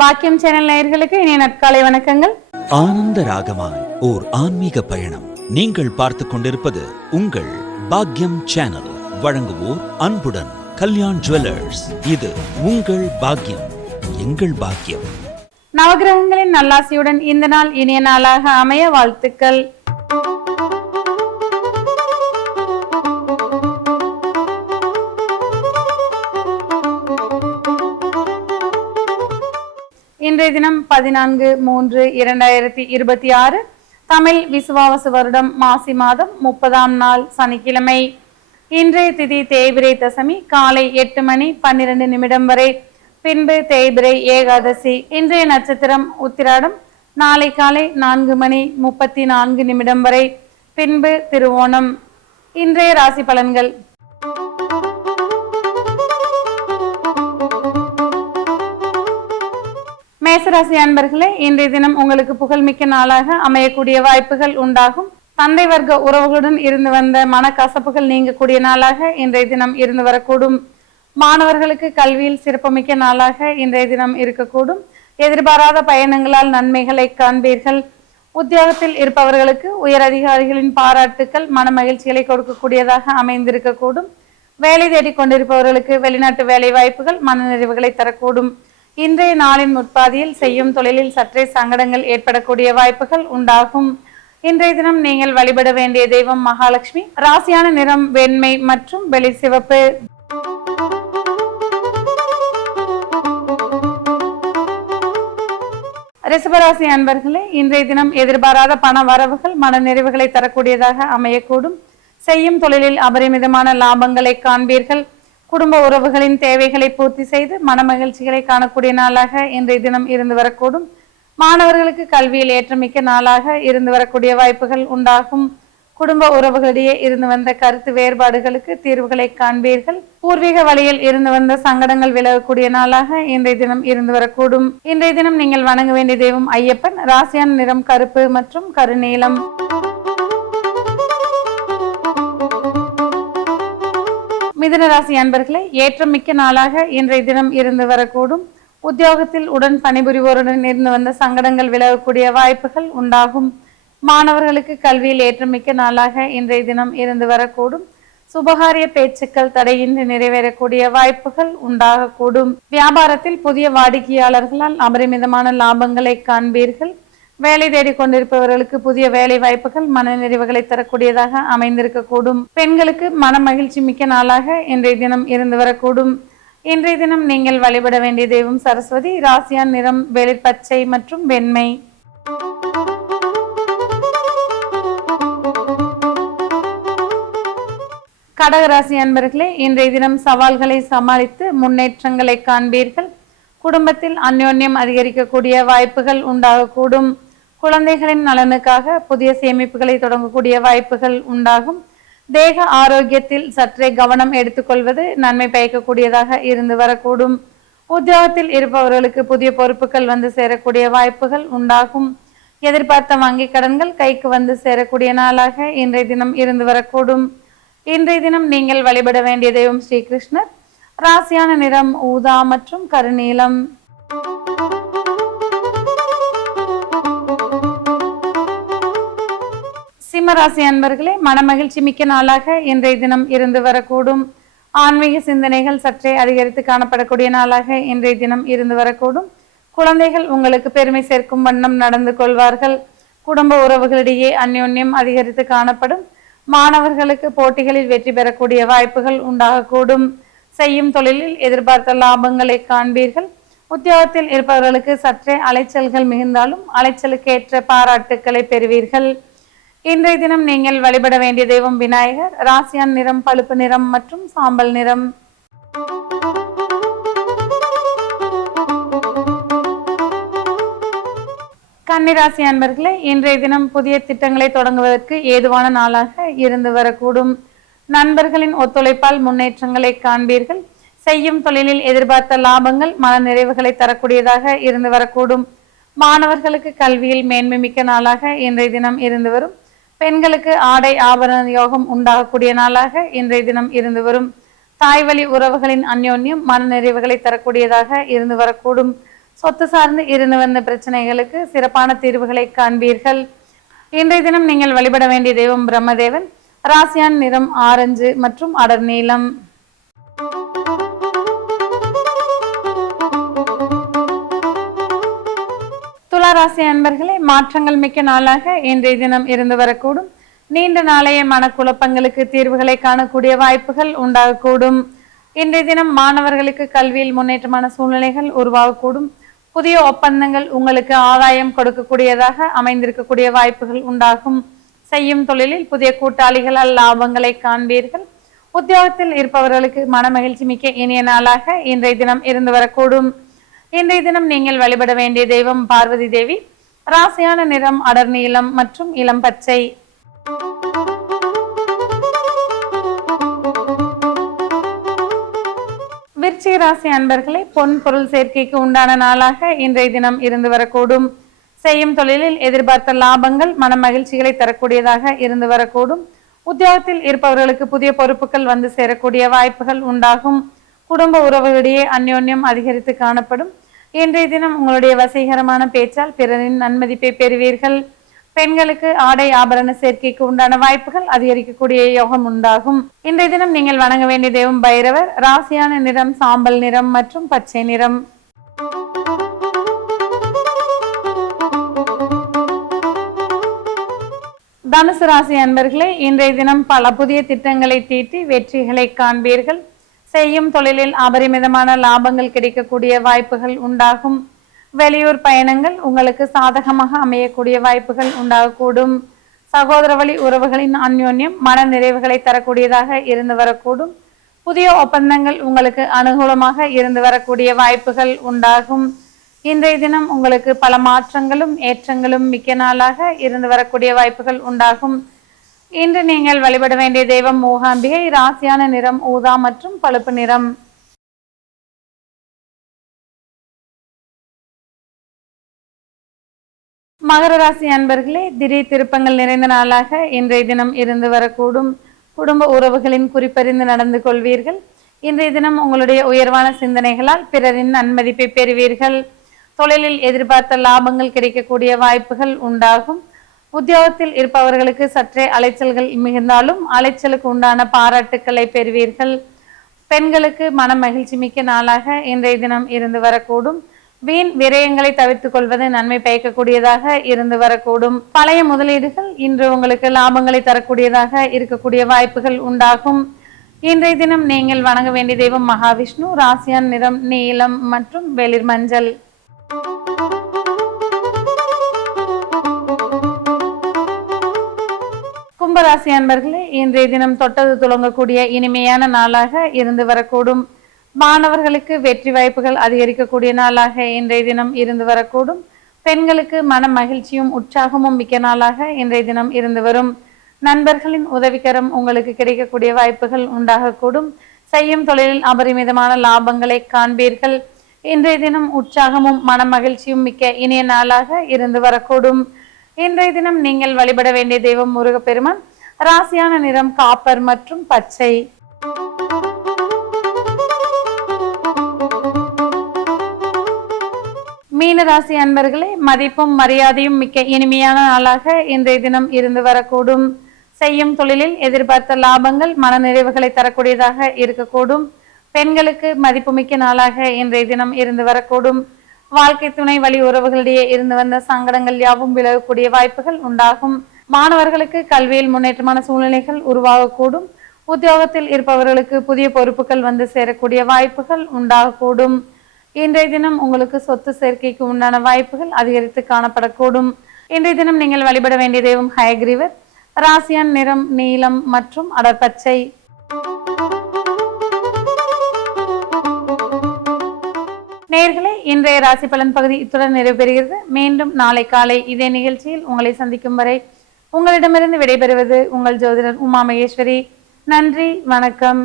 பாக்கியம் சேனல் நேயர்களுக்கு இனிய நற்காலை வணக்கங்கள். ஆனந்த ராகமாய் ஓர் ஆன்மீக பயணம். நீங்கள் பார்த்துக் கொண்டிருப்பது உங்கள் பாக்கியம் சேனல். வழங்குவோர் அன்புடன் கல்யாண் ஜுவல்லர்ஸ். இது உங்கள் பாக்கியம், எங்கள் பாக்கியம். நவகிரகங்களின் நல்லாசியுடன் இந்த நாள் இனிய நாளாக அமைய வாழ்த்துக்கள். இன்றைய தினம் 14/3/2026 தமிழ் விசுவாவசு வருடம் மாசி மாதம் 30ஆம் நாள் சனிக்கிழமை. இன்றைய திதி தேய்பிரை தசமி காலை 8:12 வரை, பின்பு தேய்பிரை ஏகாதசி. இன்றைய நட்சத்திரம் உத்திராடம், நாளை காலை 4:34 வரை, பின்பு திருவோணம். இன்றைய ராசி பலன்கள். மேசராசி அன்பர்களே, இன்றைய தினம் உங்களுக்கு புகழ்மிக்க நாளாக அமையக்கூடிய வாய்ப்புகள் உண்டாகும். தந்தை வர்க்க உறவுகளுடன் இருந்து வந்த மனக்கசப்புகள் நீங்கக்கூடிய நாளாக இன்றைய தினம் இருந்து வரக்கூடும். மாணவர்களுக்கு கல்வியில் சிறப்புமிக்க நாளாக இன்றைய தினம் இருக்கக்கூடும். எதிர்பாராத பயணங்களால் நன்மைகளை காண்பீர்கள். உத்தியோகத்தில் இருப்பவர்களுக்கு உயர் அதிகாரிகளின் பாராட்டுக்கள் மன மகிழ்ச்சிகளை கொடுக்கக்கூடியதாக அமைந்திருக்கக்கூடும். வேலை தேடிக் கொண்டிருப்பவர்களுக்கு வெளிநாட்டு வேலை வாய்ப்புகள் மனநிறைவுகளை தரக்கூடும். இன்றைய நாளின் முற்பாதியில் செய்யும் தொழிலில் சற்றே சங்கடங்கள் ஏற்படக்கூடிய வாய்ப்புகள் உண்டாகும். இன்றைய தினம் நீங்கள் வழிபட வேண்டிய தெய்வம் மகாலட்சுமி. ராசியான நிறம் வெண்மை மற்றும் வெளி சிவப்பு. ரிஷபராசி அன்பர்களே, இன்றைய தினம் எதிர்பாராத பண வரவுகள் மன நிறைவுகளை தரக்கூடியதாக அமையக்கூடும். செய்யும் தொழிலில் அபரிமிதமான லாபங்களை காண்பீர்கள். குடும்ப உறவுகளின் தேவைகளை பூர்த்தி செய்து மன மகிழ்ச்சிகளை காணக்கூடிய நாளாக இன்றைய தினம் இருந்து வரக்கூடும். மாணவர்களுக்கு கல்வியில் ஏற்றமிக்க நாளாக இருந்து வரக்கூடிய வாய்ப்புகள் உண்டாகும். குடும்ப உறவுகளிடையே இருந்து வந்த கருத்து வேறுபாடுகளுக்கு தீர்வுகளை காண்பீர்கள். பூர்வீக வழியில் இருந்து வந்த சங்கடங்கள் விலகக்கூடிய நாளாக இன்றைய தினம் இருந்து வரக்கூடும். இன்றைய தினம் நீங்கள் வணங்க வேண்டிய தெய்வம் ஐயப்பன். ராசியான நிறம் கருப்பு மற்றும் கருநீலம். மிதுன ராசி அன்பர்களே, ஏற்றமிக்க நாளாக இன்றைய தினம் இருந்து வரக்கூடும். உத்தியோகத்தில் உடன் பணிபுரிவோருடன் இருந்து வந்த சங்கடங்கள் விலகக்கூடிய வாய்ப்புகள் உண்டாகும். மாணவர்களுக்கு கல்வியில் ஏற்றமிக்க நாளாக இன்றைய தினம் இருந்து வரக்கூடும். சுபகாரிய பேச்சுக்கள் தடையின்றி நிறைவேறக்கூடிய வாய்ப்புகள் உண்டாகக்கூடும். வியாபாரத்தில் புதிய வாடிக்கையாளர்களால் அபரிமிதமான லாபங்களை காண்பீர்கள். வேலை தேடிக் கொண்டிருப்பவர்களுக்கு புதிய வேலை வாய்ப்புகள் மன நிறைவுகளை தரக்கூடியதாக அமைந்திருக்கக்கூடும். பெண்களுக்கு மன மகிழ்ச்சி மிக்க நாளாக இன்றைய தினம் இருந்து வரக்கூடும். இன்றைய தினம் நீங்கள் வழிபட வேண்டிய தெய்வம் சரஸ்வதி. ராசியான் நிறம் வெளிர்பச்சை மற்றும் வெண்மை. கடகராசி அன்பர்களே, இன்றைய தினம் சவால்களை சமாளித்து முன்னேற்றங்களை காண்பீர்கள். குடும்பத்தில் அந்யோன்யம் அதிகரிக்கக்கூடிய வாய்ப்புகள் உண்டாகக்கூடும். குழந்தைகளின் நலனுக்காக புதிய சேமிப்புகளை தொடங்கக்கூடிய வாய்ப்புகள் உண்டாகும். தேக ஆரோக்கியத்தில் சற்றே கவனம் எடுத்துக்கொள்வது நன்மை பயக்கக்கூடியதாக இருந்து வரக்கூடும். உத்தியோகத்தில் இருப்பவர்களுக்கு புதிய பொறுப்புகள் வந்து சேரக்கூடிய வாய்ப்புகள் உண்டாகும். எதிர்பார்த்த வங்கி கடன்கள் கைக்கு வந்து சேரக்கூடிய நாளாக இன்றைய தினம் இருந்து வரக்கூடும். இன்றைய தினம் நீங்கள் வழிபட வேண்டிய தெய்வம் ஸ்ரீகிருஷ்ணர். ராசியான நிறம் ஊதா மற்றும் கருநீலம். சிம்மராசி அன்பர்களே, மனமகிழ்ச்சி மிக்க நாளாக இன்றைய தினம் இருந்து வரக்கூடும். ஆன்மீக சிந்தனைகள் சற்றே அதிகரித்து காணப்படக்கூடிய நாளாக இன்றைய தினம் இருந்து வரக்கூடும். குழந்தைகள் உங்களுக்கு பெருமை சேர்க்கும் வண்ணம் நடந்து கொள்வார்கள். குடும்ப உறவுகளிடையே அந்யோன்யம் அதிகரித்து காணப்படும். மாணவர்களுக்கு போட்டிகளில் வெற்றி பெறக்கூடிய வாய்ப்புகள் உண்டாகக்கூடும். செய்யும் தொழிலில் எதிர்பார்த்த லாபங்களை காண்பீர்கள். உத்தியோகத்தில் இருப்பவர்களுக்கு சற்றே அலைச்சல்கள் மிகுந்தாலும் அலைச்சலுக்கேற்ற பாராட்டுக்களை பெறுவீர்கள். இன்றைய தினம் நீங்கள் வழிபட வேண்டிய தெய்வம் விநாயகர். ராசியான் நிறம் பழுப்பு நிறம் மற்றும் சாம்பல் நிறம். கன்னிராசி அன்பர்களே, இன்றைய தினம் புதிய திட்டங்களை தொடங்குவதற்கு ஏதுவான நாளாக இருந்து வரக்கூடும். நண்பர்களின் ஒத்துழைப்பால் முன்னேற்றங்களை காண்பீர்கள். செய்யும் தொழிலில் எதிர்பார்த்த லாபங்கள் மன நிறைவுகளை தரக்கூடியதாக இருந்து வரக்கூடும். மாணவர்களுக்கு கல்வியில் மேன்மை மிக்க நாளாக இன்றைய தினம் இருந்து வரும். பெண்களுக்கு ஆடை ஆபரண யோகம் உண்டாகக்கூடிய நாளாக இன்றைய தினம் இருந்து வரும். தாய் வழி உறவுகளின் அந்யோன்யம் மன நிறைவுகளை தரக்கூடியதாக இருந்து வரக்கூடும். சொத்து சார்ந்து இருந்து வந்த பிரச்சனைகளுக்கு சிறப்பான தீர்வுகளை காண்பீர்கள். இன்றைய தினம் நீங்கள் வழிபட வேண்டிய தெய்வம் பிரம்மதேவன். ராசியான் நிறம் ஆரஞ்சு மற்றும் அடர் நீலம். துலா ராசி அன்பர்களே, மாற்றங்கள் மிக்க நாளாக இன்றைய தினம் இருந்து வரக்கூடும். நீண்ட நாளைய மனக்குழப்பங்களுக்கு தீர்வுகளை காணக்கூடிய வாய்ப்புகள் உண்டாகக்கூடும். இன்றைய தினம் மாணவர்களுக்கு கல்வியில் முன்னேற்றமான சூழ்நிலைகள் உருவாகக்கூடும். புதிய ஒப்பந்தங்கள் உங்களுக்கு ஆதாயம் கொடுக்கக்கூடியதாக அமைந்திருக்கக்கூடிய வாய்ப்புகள் உண்டாகும். செய்யும் தொழிலில் புதிய கூட்டாளிகளால் லாபங்களை காண்பீர்கள். உத்தியோகத்தில் இருப்பவர்களுக்கு மன மகிழ்ச்சி மிக்க இனிய நாளாக இன்றைய தினம் இருந்து வரக்கூடும். இன்றைய தினம் நீங்கள் வழிபட வேண்டிய தெய்வம் பார்வதி தேவி. ராசியான நிறம் அடர் நீலம் மற்றும் இளம் பச்சை. விருச்சிக ராசி அன்பர்களே, பொன் பொருள் சேர்க்கைக்கு உண்டான நாளாக இன்றைய தினம் இருந்து வரக்கூடும். செய்யும் தொழிலில் எதிர்பார்த்த லாபங்கள் மன மகிழ்ச்சிகளை தரக்கூடியதாக இருந்து வரக்கூடும். உத்தியோகத்தில் இருப்பவர்களுக்கு புதிய பொறுப்புகள் வந்து சேரக்கூடிய வாய்ப்புகள் உண்டாகும். குடும்ப உறவுகளிடையே அந்யோன்யம் அதிகரித்து காணப்படும். இன்றைய தினம் உங்களுடைய வசீகரமான பேச்சால் பிறரின் நன்மதிப்பை பெறுவீர்கள். பெண்களுக்கு ஆடை ஆபரண சேர்க்கைக்கு உண்டான வாய்ப்புகள் அதிகரிக்கக்கூடிய யோகம் உண்டாகும். இன்றைய தினம் நீங்கள் வணங்க வேண்டிய தெய்வம் பைரவர். ராசியான நிறம் சாம்பல் நிறம் மற்றும் பச்சை நிறம். தனுசு ராசி அன்பர்களே, இன்றைய தினம் பல புதிய திட்டங்களை தீட்டி வெற்றிகளை காண்பீர்கள். செய்யும் தொழிலில் அபரிமிதமான லாபங்கள் கிடைக்கக்கூடிய வாய்ப்புகள் உண்டாகும். வெளியூர் பயணங்கள் உங்களுக்கு சாதகமாக அமையக்கூடிய வாய்ப்புகள் உண்டாகக்கூடும். சகோதர வழி உறவுகளின் அந்யோன்யம் மன நிறைவுகளை தரக்கூடியதாக இருந்து வரக்கூடும். புதிய ஒப்பந்தங்கள் உங்களுக்கு அனுகூலமாக இருந்து வரக்கூடிய வாய்ப்புகள் உண்டாகும். இன்றைய தினம் உங்களுக்கு பல மாற்றங்களும் ஏற்றங்களும் மிக்க நாளாக இருந்து வரக்கூடிய வாய்ப்புகள் உண்டாகும். இன்று நீங்கள் வழிபட வேண்டிய தெய்வம் மூகாம்பிகை. ராசியான நிறம் ஊதா மற்றும் பழுப்பு நிறம். மகர ராசி அன்பர்களே, திடீர் திருப்பங்கள் நிறைந்த நாளாக இன்றைய தினம் இருந்து வரக்கூடும். குடும்ப உறவுகளின் குறிப்பறிந்து நடந்து கொள்வீர்கள். இன்றைய தினம் உங்களுடைய உயர்வான சிந்தனைகளால் பிறரின் நன்மதிப்பை பெறுவீர்கள். தொழிலில் எதிர்பார்த்த லாபங்கள் கிடைக்கக்கூடிய வாய்ப்புகள் உண்டாகும். உத்தியோகத்தில் இருப்பவர்களுக்கு சற்றே அலைச்சல்கள் மிகுந்தாலும் அலைச்சலுக்கு உண்டான பாராட்டுக்களை பெறுவீர்கள். பெண்களுக்கு மன மகிழ்ச்சி மிக்க நாளாக இன்றைய தினம் இருந்து வரக்கூடும். வீண் விரயங்களை தவிர்த்துக் கொள்வது நன்மை பயக்கக்கூடியதாக இருந்து வரக்கூடும். பழைய முதலீடுகள் இன்று உங்களுக்கு லாபங்களை தரக்கூடியதாக இருக்கக்கூடிய வாய்ப்புகள் உண்டாகும். இன்றைய தினம் நீங்கள் வணங்க வேண்டிய தெய்வம் மகாவிஷ்ணு. ராசியான் நிறம் நீலம் மற்றும் வெளிர் மஞ்சள். கும்பராசி அன்பர்களே, இன்றைய தினம் தொட்டது துளங்கக்கூடிய இனிமையான நாளாக இருந்து வரக்கூடும். மாணவர்களுக்கு வெற்றி வாய்ப்புகள் அதிகரிக்கக்கூடிய நாளாக இன்றைய தினம் இருந்து வரக்கூடும். பெண்களுக்கு மன மகிழ்ச்சியும் உற்சாகமும் மிக்க நாளாக இன்றைய தினம் இருந்து வரும். நண்பர்களின் உதவிக்கரம் உங்களுக்கு கிடைக்கக்கூடிய வாய்ப்புகள் உண்டாகக்கூடும். செய்யும் தொழிலில் அபரிமிதமான லாபங்களை காண்பீர்கள். இன்றைய தினம் உற்சாகமும் மன மகிழ்ச்சியும் மிக்க இனிய நாளாக இருந்து வரக்கூடும். இன்றைய தினம் நீங்கள் வழிபட வேண்டிய தெய்வம் முருகப்பெருமான். ராசியான நிறம் காப்பர் மற்றும் பச்சை. மீன ராசி அன்பர்களே, மதிப்பும் மரியாதையும் மிக்க இனிமையான நாளாக இன்றைய தினம் இருந்து வரக்கூடும். செய்யும் தொழிலில் எதிர்பார்த்த லாபங்கள் மன நிறைவுகளை தரக்கூடியதாக இருக்கக்கூடும். பெண்களுக்கு மதிப்புமிக்க நாளாக இன்றைய தினம் இருந்து வரக்கூடும். வாழ்க்கை துணை வழி உறவுகளிடையே இருந்து வந்த சங்கடங்கள் யாவும் விலகக்கூடிய வாய்ப்புகள் உண்டாகும். மாணவர்களுக்கு கல்வியில் முன்னேற்றமான சூழ்நிலைகள் உருவாகக்கூடும். உத்தியோகத்தில் இருப்பவர்களுக்கு புதிய பொறுப்புகள் வந்து சேரக்கூடிய வாய்ப்புகள் உண்டாகக்கூடும். இன்றைய தினம் உங்களுக்கு சொத்து சேர்க்கைக்கு உண்டான வாய்ப்புகள் அதிகரித்து காணப்படக்கூடும். இன்றைய தினம் நீங்கள் வழிபட வேண்டிய தெய்வம் ஹயக்ரீவர். ராசியான் நிறம் நீலம் மற்றும் அடர்பச்சை. நேயர்களே, இன்றைய ராசி பலன் பகுதி இத்துடன் நிறைவு. மீண்டும் நாளை காலை இதே நிகழ்ச்சியில் உங்களை சந்திக்கும் வரை உங்களிடமிருந்து விடைபெறுவது உங்கள் ஜோதிடர் உமா மகேஸ்வரி. நன்றி, வணக்கம்.